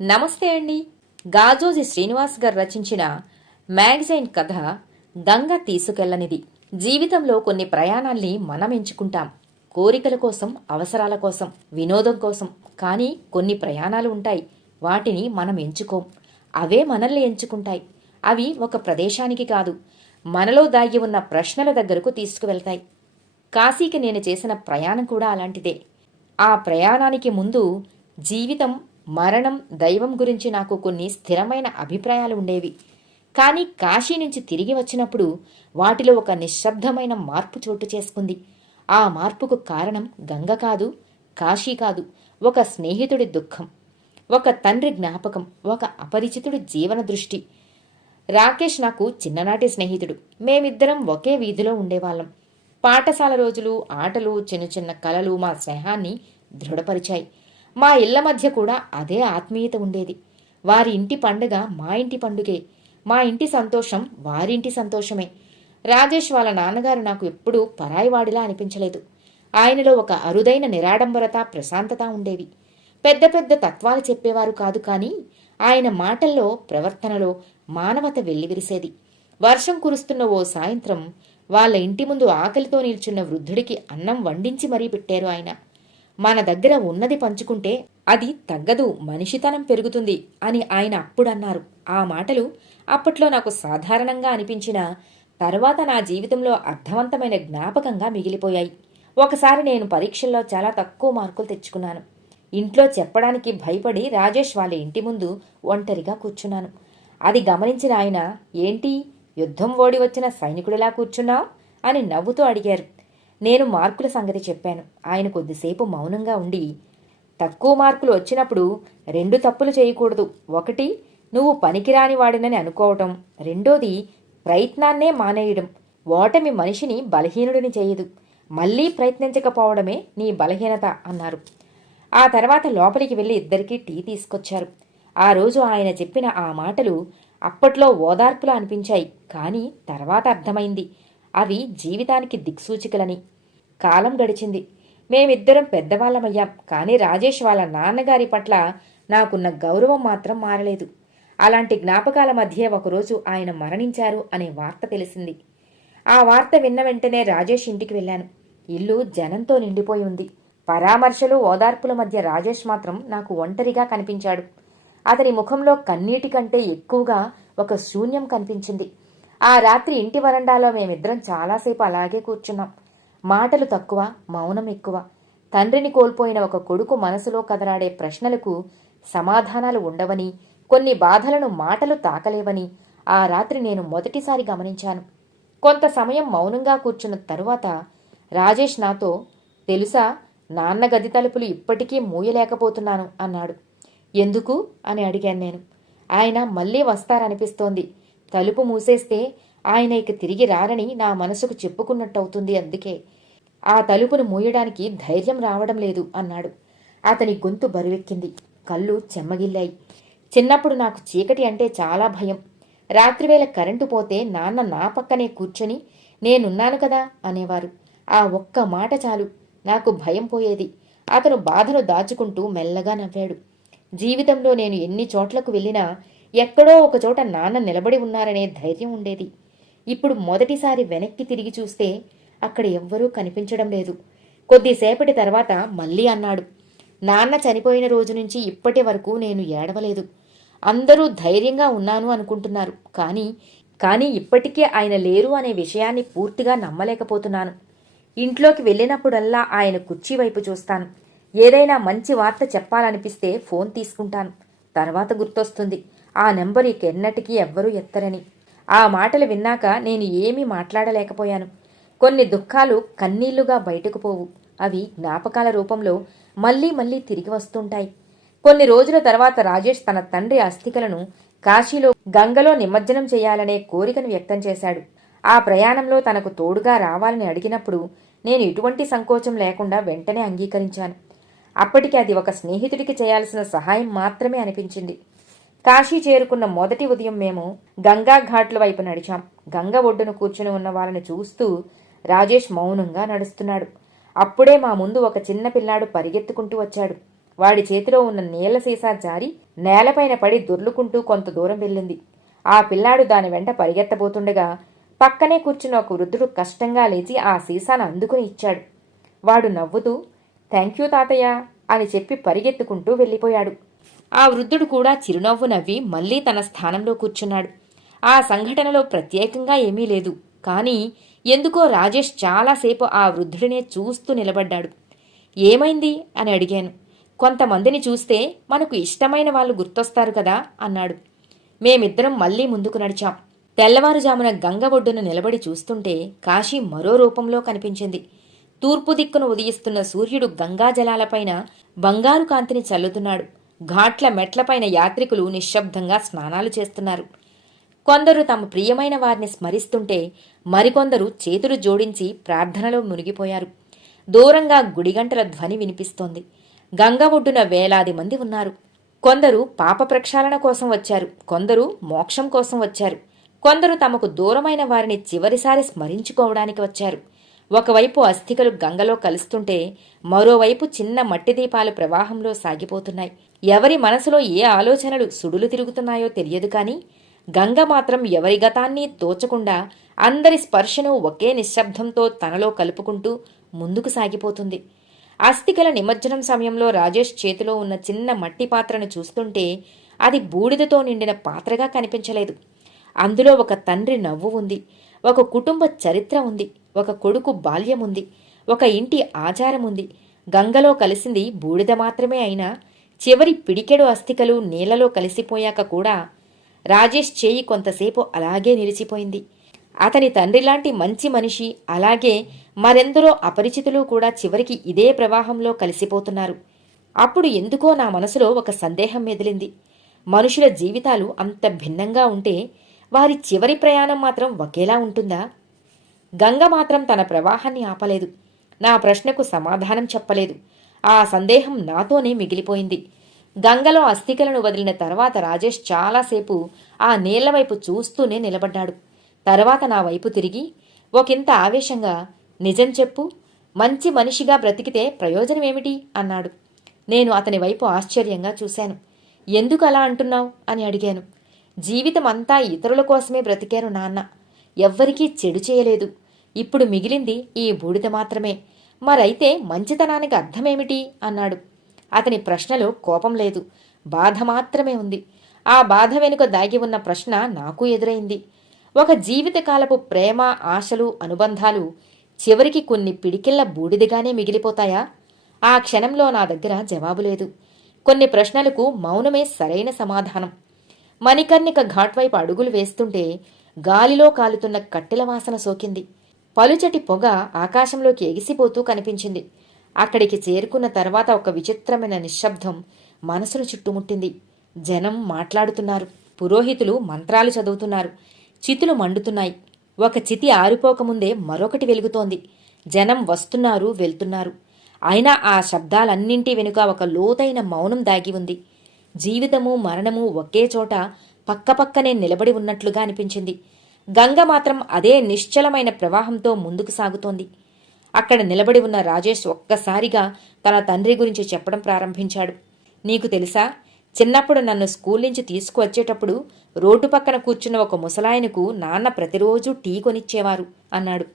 నమస్తే అండి. గాజోజి శ్రీనివాస్ గారు రచించిన మ్యాగజైన్ కథ గంగ తీసుకెళ్లనిది. జీవితంలో కొన్ని ప్రయాణాల్ని మనం ఎంచుకుంటాం. కోరికల కోసం, అవసరాల కోసం, వినోదం కోసం. కానీ కొన్ని ప్రయాణాలు ఉంటాయి, వాటిని మనం ఎంచుకోం. అవే మనల్ని ఎంచుకుంటాయి. అవి ఒక ప్రదేశానికి కాదు, మనలో దాగి ఉన్న ప్రశ్నల దగ్గరకు తీసుకువెళ్తాయి. కాశీకి నేను చేసిన ప్రయాణం కూడా అలాంటిదే. ఆ ప్రయాణానికి ముందు జీవితం, మరణం, దైవం గురించి నాకు కొన్ని స్థిరమైన అభిప్రాయాలు ఉండేవి. కానీ కాశీ నుంచి తిరిగి వచ్చినప్పుడు వాటిలో ఒక నిశ్శబ్దమైన మార్పు చోటు చేసుకుంది. ఆ మార్పుకు కారణం గంగ కాదు, కాశీ కాదు, ఒక స్నేహితుడి దుఃఖం, ఒక తండ్రి జ్ఞాపకం, ఒక అపరిచితుడి జీవన దృష్టి. రాకేష్ నాకు చిన్ననాటి స్నేహితుడు. మేమిద్దరం ఒకే వీధిలో ఉండేవాళ్ళం. పాఠశాల రోజులు, ఆటలు, చిన్న చిన్న కలలు మా స్నేహాన్ని దృఢపరిచాయి. మా ఇళ్ల మధ్య కూడా అదే ఆత్మీయత ఉండేది. వారి ఇంటి పండుగ మా ఇంటి పండుగే, మా ఇంటి సంతోషం వారింటి సంతోషమే. రాజేష్ వాళ్ళ నాన్నగారు నాకు ఎప్పుడూ పరాయివాడిలా అనిపించలేదు. ఆయనలో ఒక అరుదైన నిరాడంబరత, ప్రశాంతత ఉండేవి. పెద్ద పెద్ద తత్వాలు చెప్పేవారు కాదు, కానీ ఆయన మాటల్లో, ప్రవర్తనలో మానవత వెల్లివిరిసేది. వర్షం కురుస్తున్న ఓ సాయంత్రం వాళ్ళ ఇంటి ముందు ఆకలితో నిల్చున్న వృద్ధుడికి అన్నం వండించి మరీ పెట్టారు ఆయన. మన దగ్గర ఉన్నది పంచుకుంటే అది తగ్గదు, మనిషితనం పెరుగుతుంది అని ఆయన అప్పుడన్నారు. ఆ మాటలు అప్పట్లో నాకు సాధారణంగా అనిపించిన తర్వాత నా జీవితంలో అర్థవంతమైన జ్ఞాపకంగా మిగిలిపోయాయి. ఒకసారి నేను పరీక్షల్లో చాలా తక్కువ మార్కులు తెచ్చుకున్నాను. ఇంట్లో చెప్పడానికి భయపడి రాజేష్ వాళ్ళ ఇంటి ముందు ఒంటరిగా కూర్చున్నాను. అది గమనించిన ఆయన, ఏంటి యుద్ధం ఓడి వచ్చిన సైనికుడిలా కూర్చున్నావు అని నవ్వుతూ అడిగారు. నేను మార్కుల సంగతి చెప్పాను. ఆయన కొద్దిసేపు మౌనంగా ఉండి, తక్కువ మార్కులు వచ్చినప్పుడు రెండు తప్పులు చేయకూడదు. ఒకటి, నువ్వు పనికిరాని వాడినని అనుకోవటం. రెండోది, ప్రయత్నాన్నే మానేయడం. ఓటమి మనిషిని బలహీనుడిని చేయదు, మళ్లీ ప్రయత్నించకపోవడమే నీ బలహీనత అన్నారు. ఆ తర్వాత లోపలికి వెళ్లి ఇద్దరికీ టీ తీసుకొచ్చారు. ఆ రోజు ఆయన చెప్పిన ఆ మాటలు అప్పట్లో ఓదార్పులా అనిపించాయి, కానీ తర్వాత అర్థమైంది అవి జీవితానికి దిక్సూచికలని. కాలం గడిచింది. మేమిద్దరం పెద్దవాళ్ళమయ్యాం. కానీ రాజేష్ వాళ్ళ నాన్నగారి పట్ల నాకున్న గౌరవం మాత్రం మారలేదు. అలాంటి జ్ఞాపకాల మధ్య ఒకరోజు ఆయన మరణించారు అనే వార్త తెలిసింది. ఆ వార్త విన్న వెంటనే రాజేష్ ఇంటికి వెళ్ళాను. ఇల్లు జనంతో నిండిపోయి ఉంది. పరామర్శలు, ఓదార్పుల మధ్య రాజేష్ మాత్రం నాకు ఒంటరిగా కనిపించాడు. అతని ముఖంలో కన్నీటి కంటే ఎక్కువగా ఒక శూన్యం కనిపించింది. ఆ రాత్రి ఇంటి వరండాలో మేమిద్దరం చాలాసేపు అలాగే కూర్చున్నాం. మాటలు తక్కువ, మౌనం ఎక్కువ. తండ్రిని కోల్పోయిన ఒక కొడుకు మనసులో కదలాడే ప్రశ్నలకు సమాధానాలు ఉండవని, కొన్ని బాధలను మాటలు తాకలేవని ఆ రాత్రి నేను మొదటిసారి గమనించాను. కొంత సమయం మౌనంగా కూర్చున్న తరువాత రాజేష్ నాతో, తెలుసా, నాన్న గది తలుపులు ఇప్పటికీ మూయలేకపోతున్నాను అన్నాడు. ఎందుకు అని అడిగాను నేను. ఆయన మళ్ళీ వస్తారనిపిస్తోంది. తలుపు మూసేస్తే ఆయన ఇక తిరిగి రారని నా మనసుకు చెప్పుకున్నట్టవుతుంది, అందుకే ఆ తలుపును మూయడానికి ధైర్యం రావడం లేదు అన్నాడు. అతని గొంతు బరువెక్కింది, కళ్ళు చెమ్మగిల్లాయి. చిన్నప్పుడు నాకు చీకటి అంటే చాలా భయం. రాత్రివేళ కరెంటు పోతే నాన్న నా పక్కనే కూర్చొని నేనున్నాను కదా అనేవారు. ఆ ఒక్క మాట చాలు, నాకు భయం పోయేది. అతను బాధను దాచుకుంటూ మెల్లగా నవ్వాడు. జీవితంలో నేను ఎన్ని చోట్లకు వెళ్ళినా ఎక్కడో ఒక చోట నాన్న నిలబడి ఉన్నారనే ధైర్యం ఉండేది. ఇప్పుడు మొదటిసారి వెనక్కి తిరిగి చూస్తే అక్కడ ఎవ్వరూ కనిపించడం లేదు. కొద్దిసేపటి తర్వాత మళ్ళీ అన్నాడు, నాన్న చనిపోయిన రోజు నుంచి ఇప్పటి వరకు నేను ఏడవలేదు. అందరూ ధైర్యంగా ఉన్నాను అనుకుంటున్నారు, కానీ ఇప్పటికీ ఆయన లేరు అనే విషయాన్ని పూర్తిగా నమ్మలేకపోతున్నాను. ఇంట్లోకి వెళ్ళినప్పుడల్లా ఆయన కుర్చీ వైపు చూస్తాను. ఏదైనా మంచి వార్త చెప్పాలనిపిస్తే ఫోన్ తీసుకుంటాను. తర్వాత గుర్తొస్తుంది, ఆ నెంబర్ ఎన్నటికీ ఎవ్వరూ ఎత్తరని. ఆ మాటలు విన్నాక నేను ఏమీ మాట్లాడలేకపోయాను. కొన్ని దుఃఖాలు కన్నీళ్లుగా బయటకు పోవు. అవి జ్ఞాపకాల రూపంలో మళ్లీ మళ్లీ తిరిగి వస్తుంటాయి. కొన్ని రోజుల తర్వాత రాజేష్ తన తండ్రి అస్థికలను కాశీలో గంగలో నిమజ్జనం చేయాలనే కోరికను వ్యక్తం చేశాడు. ఆ ప్రయాణంలో తనకు తోడుగా రావాలని అడిగినప్పుడు నేను ఎటువంటి సంకోచం లేకుండా వెంటనే అంగీకరించాను. అప్పటికి అది ఒక స్నేహితుడికి చేయాల్సిన సహాయం మాత్రమే అనిపించింది. కాశీ చేరుకున్న మొదటి ఉదయం మేము గంగా ఘాట్ల వైపు నడిచాం. గంగ ఒడ్డును కూర్చుని ఉన్న వాళ్ళని చూస్తూ రాజేష్ మౌనంగా నడుస్తున్నాడు. అప్పుడే మా ముందు ఒక చిన్న పిల్లాడు పరిగెత్తుకుంటూ వచ్చాడు. వాడి చేతిలో ఉన్న నీళ్ల సీసా జారి నేలపైన పడి దొర్లుకుంటూ కొంత దూరం వెళ్ళింది. ఆ పిల్లాడు దాని వెంట పరిగెత్తబోతుండగా పక్కనే కూర్చున్న ఒక వృద్ధుడు కష్టంగా లేచి ఆ సీసాను అందుకుని ఇచ్చాడు. వాడు నవ్వుతూ థ్యాంక్యూ తాతయ్య అని చెప్పి పరిగెత్తుకుంటూ వెళ్ళిపోయాడు. ఆ వృద్ధుడు కూడా చిరునవ్వు నవ్వి మళ్లీ తన స్థానంలో కూర్చున్నాడు. ఆ సంఘటనలో ప్రత్యేకంగా ఏమీ లేదు, కానీ ఎందుకో రాజేష్ చాలాసేపు ఆ వృద్ధుడినే చూస్తూ నిలబడ్డాడు. ఏమైంది అని అడిగాను. కొంతమందిని చూస్తే మనకు ఇష్టమైన వాళ్ళు గుర్తొస్తారు కదా అన్నాడు. మేమిద్దరం మళ్లీ ముందుకు నడిచాం. తెల్లవారుజామున గంగ ఒడ్డున నిలబడి చూస్తుంటే కాశీ మరో రూపంలో కనిపించింది. తూర్పు దిక్కున ఉదయిస్తున్న సూర్యుడు గంగాజలాలపైన బంగారు కాంతిని చల్లుతున్నాడు. ఘాట్ల మెట్లపైన యాత్రికులు నిశ్శబ్దంగా స్నానాలు చేస్తున్నారు. కొందరు తమ ప్రియమైన వారిని స్మరిస్తుంటే మరికొందరు చేతులు జోడించి ప్రార్థనలో మునిగిపోయారు. దూరంగా గుడిగంటల ధ్వని వినిపిస్తోంది. గంగ ఒడ్డున వేలాది మంది ఉన్నారు. కొందరు పాప ప్రక్షాళన కోసం వచ్చారు, కొందరు మోక్షం కోసం వచ్చారు, కొందరు తమకు దూరమైన వారిని చివరిసారి స్మరించుకోవడానికి వచ్చారు. ఒకవైపు అస్థికలు గంగలో కలుస్తుంటే మరోవైపు చిన్న మట్టి దీపాలు ప్రవాహంలో సాగిపోతున్నాయి. ఎవరి మనసులో ఏ ఆలోచనలు సుడులు తిరుగుతున్నాయో తెలియదు, కానీ గంగ మాత్రం ఎవరి గతాన్ని తోచకుండా అందరి స్పర్శను ఒకే నిశ్శబ్దంతో తనలో కలుపుకుంటూ ముందుకు సాగిపోతుంది. అస్థికల నిమజ్జనం సమయంలో రాజేష్ చేతిలో ఉన్న చిన్న మట్టి పాత్రను చూస్తుంటే అది బూడిదతో నిండిన పాత్రగా కనిపించలేదు. అందులో ఒక తండ్రి నవ్వు ఉంది, ఒక కుటుంబ చరిత్ర ఉంది, ఒక కొడుకు బాల్యం ఉంది, ఒక ఇంటి ఆచారం ఉంది. గంగలో కలిసింది బూడిద మాత్రమే అయినా చివరి పిడికెడు అస్థికలు నీళ్లలో కలిసిపోయాక కూడా రాజేష్ చేయి కొంతసేపు అలాగే నిలిచిపోయింది. అతని తండ్రిలాంటి మంచి మనిషి, అలాగే మరెందరో అపరిచితులు కూడా చివరికి ఇదే ప్రవాహంలో కలిసిపోతున్నారు. అప్పుడు ఎందుకో నా మనసులో ఒక సందేహం మెదిలింది. మనుషుల జీవితాలు అంత భిన్నంగా ఉంటే వారి చివరి ప్రయాణం మాత్రం ఒకేలా ఉంటుందా? గంగ మాత్రం తన ప్రవాహాన్ని ఆపలేదు. నా ప్రశ్నకు సమాధానం చెప్పలేదు. ఆ సందేహం నాతోనే మిగిలిపోయింది. గంగలో అస్థికలను వదిలిన తర్వాత రాజేష్ చాలాసేపు ఆ నీళ్లవైపు చూస్తూనే నిలబడ్డాడు. తర్వాత నా వైపు తిరిగి ఒకంత ఆవేశంగా, నిజం చెప్పు, మంచి మనిషిగా బ్రతికితే ప్రయోజనమేమిటి అన్నాడు. నేను అతని వైపు ఆశ్చర్యంగా చూశాను. ఎందుకు అలా అంటున్నావు అని అడిగాను. జీవితం అంతా ఇతరుల కోసమే బ్రతికారు నాన్న, ఎవ్వరికీ చెడు చేయలేదు. ఇప్పుడు మిగిలింది ఈ బూడిద మాత్రమే. మరైతే మంచితనానికి అర్థమేమిటి అన్నాడు. అతని ప్రశ్నలో కోపం లేదు, బాధ మాత్రమే ఉంది. ఆ బాధ వెనుక దాగి ఉన్న ప్రశ్న నాకు ఎదురైంది. ఒక జీవితకాలపు ప్రేమ, ఆశలు, అనుబంధాలు చివరికి కొన్ని పిడికిళ్ల బూడిదగానే మిగిలిపోతాయా? ఆ క్షణంలో నా దగ్గర జవాబు లేదు. కొన్ని ప్రశ్నలకు మౌనమే సరైన సమాధానం. మణికర్ణిక ఘాట్ వైపు అడుగులు వేస్తుంటే గాలిలో కాలుతున్న కట్టెల వాసన సోకింది. పలుచటి పొగ ఆకాశంలోకి ఎగిసిపోతూ కనిపించింది. అక్కడికి చేరుకున్న తర్వాత ఒక విచిత్రమైన నిశ్శబ్దం మనసును చుట్టుముట్టింది. జనం మాట్లాడుతున్నారు, పురోహితులు మంత్రాలు చదువుతున్నారు, చితులు మండుతున్నాయి. ఒక చితి ఆరిపోకముందే మరొకటి వెలుగుతోంది. జనం వస్తున్నారు, వెళ్తున్నారు. అయినా ఆ శబ్దాలన్నింటి వెనుక ఒక లోతైన మౌనం దాగి ఉంది. జీవితము మరణము ఒకే చోట పక్కపక్కనే నిలబడి ఉన్నట్లుగా అనిపించింది. గంగ మాత్రం అదే నిశ్చలమైన ప్రవాహంతో ముందుకు సాగుతోంది. అక్కడ నిలబడి ఉన్న రాజేష్ ఒక్కసారిగా తన తండ్రి గురించి చెప్పడం ప్రారంభించాడు. నీకు తెలుసా, చిన్నప్పుడు నన్ను స్కూల్ నుంచి తీసుకువచ్చేటప్పుడు రోడ్డు పక్కన కూర్చున్న ఒక ముసలాయనకు నాన్న ప్రతిరోజు టీ కొనిచ్చేవారు అన్నాడు.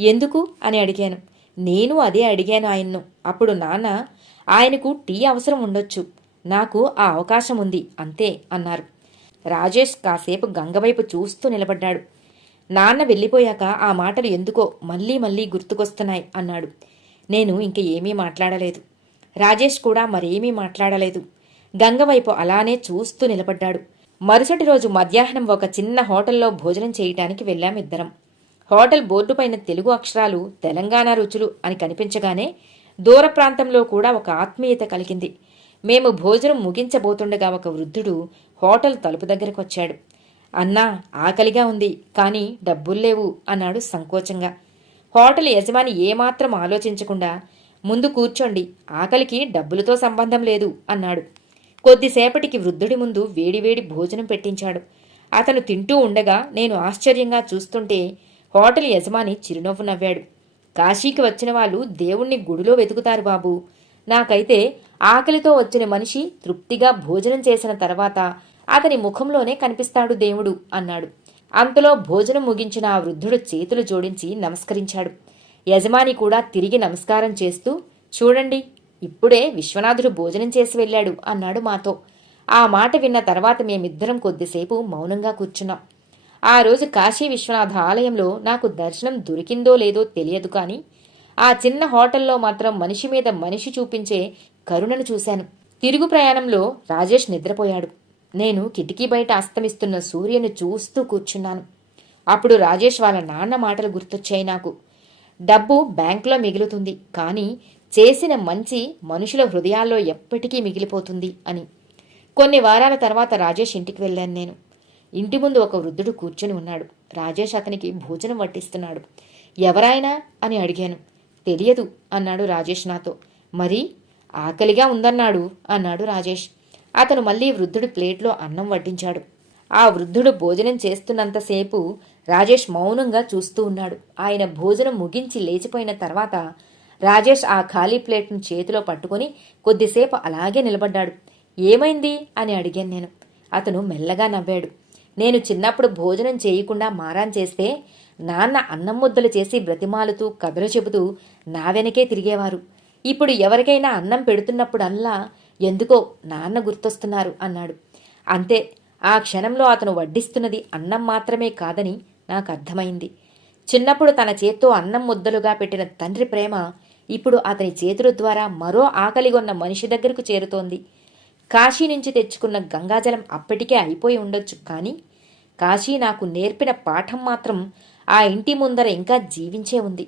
ఎందుకు అని అడిగాను. నేను అదే అడిగాను ఆయన్ను. అప్పుడు నాన్న, ఆయనకు టీ అవసరం ఉండొచ్చు, నాకు ఆ అవకాశం ఉంది అంతే అన్నారు. రాజేష్ కాసేపు గంగవైపు చూస్తూ నిలబడ్డాడు. నాన్న వెళ్ళిపోయాక ఆ మాటలు ఎందుకో మళ్లీ మళ్లీ గుర్తుకొస్తున్నాయి అన్నాడు. నేను ఇంక ఏమీ మాట్లాడలేదు. రాజేష్ కూడా మరేమీ మాట్లాడలేదు. గంగవైపు అలానే చూస్తూ నిలబడ్డాడు. మరుసటి రోజు మధ్యాహ్నం ఒక చిన్న హోటల్లో భోజనం చేయటానికి వెళ్ళామిద్దరం. హోటల్ బోర్డుపైన తెలుగు అక్షరాలు తెలంగాణ రుచులు అని కనిపించగానే దూర ప్రాంతంలో కూడా ఒక ఆత్మీయత కలిగింది. మేము భోజనం ముగించబోతుండగా ఒక వృద్ధుడు హోటల్ తలుపు దగ్గరకొచ్చాడు. అన్నా, ఆకలిగా ఉంది, కానీ డబ్బుల్లేవు అన్నాడు సంకోచంగా. హోటల్ యజమాని ఏమాత్రం ఆలోచించకుండా, ముందు కూర్చోండి, ఆకలికి డబ్బులతో సంబంధం లేదు అన్నాడు. కొద్దిసేపటికి వృద్ధుడి ముందు వేడివేడి భోజనం పెట్టించాడు. అతను తింటూ ఉండగా నేను ఆశ్చర్యంగా చూస్తుంటే హోటల్ యజమాని చిరునవ్వు నవ్వాడు. కాశీకి వచ్చిన వాళ్ళు దేవుణ్ణి గుడిలో వెతుకుతారు బాబూ, నాకైతే ఆకలితో వచ్చిన మనిషి తృప్తిగా భోజనం చేసిన తర్వాత అతని ముఖంలోనే కనిపిస్తాడు దేవుడు అన్నాడు. అంతలో భోజనం ముగించిన ఆ వృద్ధుడు చేతులు జోడించి నమస్కరించాడు. యజమాని కూడా తిరిగి నమస్కారం చేస్తూ, చూడండి, ఇప్పుడే విశ్వనాథుడు భోజనం చేసి వెళ్ళాడు అన్నాడు మాతో. ఆ మాట విన్న తర్వాత మేమిద్దరం కొద్దిసేపు మౌనంగా కూర్చున్నాం. ఆ రోజు కాశీ విశ్వనాథ ఆలయంలో నాకు దర్శనం దొరికిందో లేదో తెలియదు, కానీ ఆ చిన్న హోటల్లో మాత్రం మనిషి మీద మనిషి చూపించే కరుణను చూశాను. తిరుగు ప్రయాణంలో రాజేష్ నిద్రపోయాడు. నేను కిటికీ బయట అస్తమిస్తున్న సూర్యుని చూస్తూ కూర్చున్నాను. అప్పుడు రాజేష్ వాళ్ళ నాన్న మాటలు గుర్తొచ్చాయి నాకు. డబ్బు బ్యాంకులో మిగులుతుంది, కానీ చేసిన మంచి మనుషుల హృదయాల్లో ఎప్పటికీ మిగిలిపోతుంది అని. కొన్ని వారాల తర్వాత రాజేష్ ఇంటికి వెళ్ళాను నేను. ఇంటి ముందు ఒక వృద్ధుడు కూర్చుని ఉన్నాడు. రాజేష్ అతనికి భోజనం వడ్డిస్తున్నాడు. ఎవరాయనా అని అడిగాను. తెలియదు అన్నాడు రాజేష్ నాతో. మరి ఆకలిగా ఉందన్నాడు అన్నాడు రాజేష్. అతను మళ్ళీ వృద్ధుడి ప్లేట్లో అన్నం వడ్డించాడు. ఆ వృద్ధుడు భోజనం చేస్తున్నంతసేపు రాజేష్ మౌనంగా చూస్తూ ఉన్నాడు. ఆయన భోజనం ముగించి లేచిపోయిన తర్వాత రాజేష్ ఆ ఖాళీ ప్లేట్ను చేతిలో పట్టుకుని కొద్దిసేపు అలాగే నిలబడ్డాడు. ఏమైంది అని అడిగాను నేను. అతను మెల్లగా నవ్వాడు. నేను చిన్నప్పుడు భోజనం చేయకుండా మారాన్ చేస్తే నాన్న అన్నం ముద్దలు చేసి బ్రతిమాలుతూ కథలు చెబుతూ నా వెనకే తిరిగేవారు. ఇప్పుడు ఎవరికైనా అన్నం పెడుతున్నప్పుడల్లా ఎందుకో నాన్న గుర్తొస్తున్నారు అన్నాడు. అంతే, ఆ క్షణంలో అతను వడ్డిస్తున్నది అన్నం మాత్రమే కాదని నాకు అర్థమైంది. చిన్నప్పుడు తన చేత్తో అన్నం ముద్దలుగా పెట్టిన తండ్రి ప్రేమ ఇప్పుడు అతని చేతుల ద్వారా మరో ఆకలిగొన్న మనిషి దగ్గరకు చేరుతోంది. కాశీ నుంచి తెచ్చుకున్న గంగాజలం అప్పటికే అయిపోయి ఉండొచ్చు, కానీ కాశీ నాకు నేర్పిన పాఠం మాత్రం ఆ ఇంటి ముందర ఇంకా జీవించే ఉంది.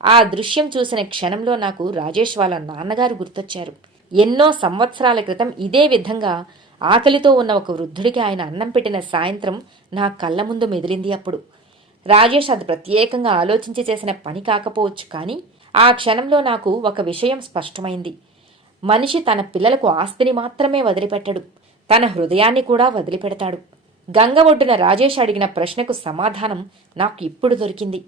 ఆ దృశ్యం చూసిన క్షణంలో నాకు రాజేష్ వాళ్ళ నాన్నగారు గుర్తొచ్చారు. ఎన్నో సంవత్సరాల క్రితం ఇదే విధంగా ఆకలితో ఉన్న ఒక వృద్ధుడికి ఆయన అన్నం పెట్టిన సాయంత్రం నా కళ్ళ ముందు మెదిలింది. అప్పుడు రాజేష్ అది ప్రత్యేకంగా ఆలోచించి చేసిన పని కాకపోవచ్చు, కానీ ఆ క్షణంలో నాకు ఒక విషయం స్పష్టమైంది. మనిషి తన పిల్లలకు ఆస్తిని మాత్రమే వదిలిపెట్టడు, తన హృదయాన్ని కూడా వదిలిపెడతాడు. గంగ ఒడ్డున రాజేష్ అడిగిన ప్రశ్నకు సమాధానం నాకు ఇప్పుడు దొరికింది.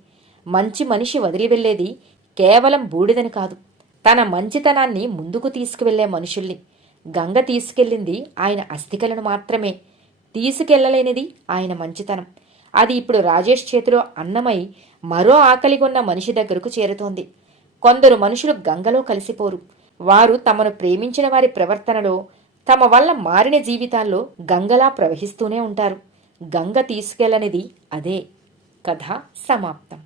మంచి మనిషి వదిలి వెళ్లేది కేవలం బూడిదని కాదు, తన మంచితనాన్ని ముందుకు తీసుకువెళ్లే మనుషుల్ని. గంగ తీసుకెళ్ళింది ఆయన అస్థికలను మాత్రమే, తీసుకెళ్లలేనిది ఆయన మంచితనం. అది ఇప్పుడు రాజేష్ చేతిలో అన్నమై మరో ఆకలిగొన్న మనిషి దగ్గరకు చేరుతోంది. కొందరు మనుషులు గంగలో కలిసిపోరు. వారు తమను ప్రేమించిన వారి ప్రవర్తనలో, తమ వల్ల మారిన జీవితాల్లో గంగలా ప్రవహిస్తూనే ఉంటారు. గంగ తీసుకెళ్లనిది అదే. కథ సమాప్తం.